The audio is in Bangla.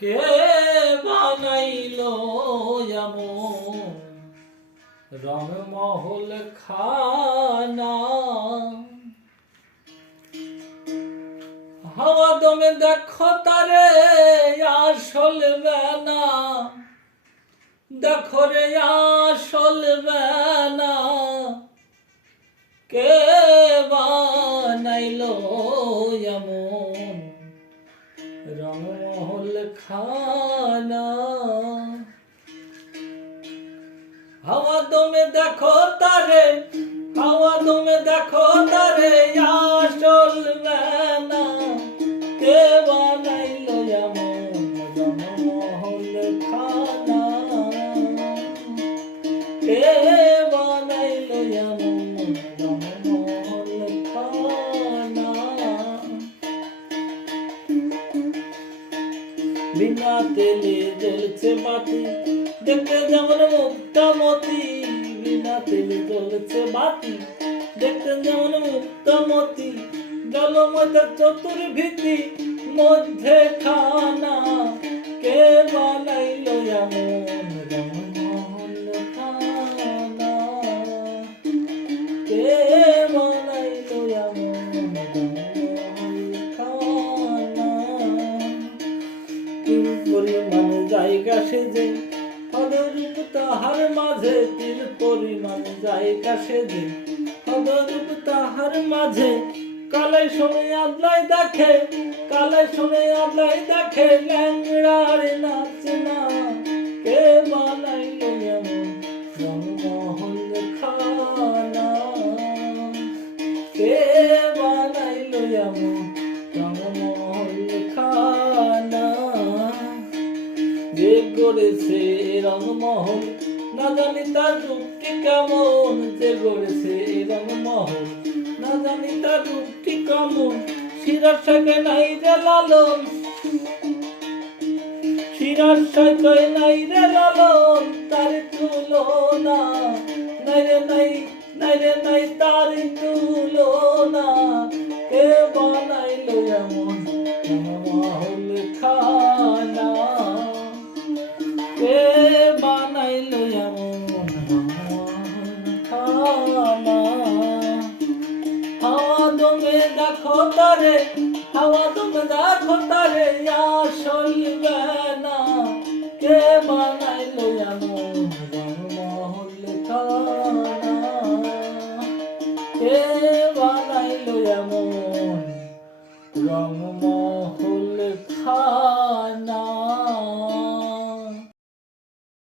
কে বানাইলো এমন রংমহল খানা? হাওয়া দমে দেখো তারে আসল বেনা, দেখো রে আসল বেনা। কে বানাইলো এমন রংমহল খানা? হাওয়া দমে দেখো তারে, হাওয়া দমে দেখো তারে আসল বেনা। কে বানাইলো এমন রংমহল খানা? কে বানাইলো এমন রংমহল খানা? বিনা তেলে জ্বলছে বাতি, দেখতে যেমন মুক্তামতি। বিনা তেলে জ্বলছে বাতি, দেখতে যেমন মুক্তামতি। জলময় চতুর্ভীতি মধ্যে খানা। কে বানাইলো এমন রংমহল খানা? কে বানাইলো এমন রংমহল খানা? তিল পরিমাণ জায়গা সেজে হদরূপ তাহার মাঝে, তিল পরিমাণ জায়গা সেজে হদরূপ তাহার মাঝে। কালাই শোনে আদলাই দেখে, কালাই শোনে আদলাই দেখে, ল্যাংড়ার নাচ না। কে বানাইলো এমন রংমহল খানা? কে বানাইলো এমন রংমহল খানা? যে গড়েছে রংমহল না জানি তার রূপটি কেমন। যে গড়েছে রংমহল না জানি তার রূপটি কেমন। শিরার শাকে নাই রে লালন, শিরার শাকে নাই রে লালন, তার তুলনা নাই রে নাই, নাই রে নাই তার তুলনা। কে বানাইলো এমন রংমহল খানা? কে বানাইলো এমন রংমহল খানা? হাওয়া দমে দেখো তারে, হাওয়া দমে দেখো তারে আসল বেনা। কে বানাইলো এমন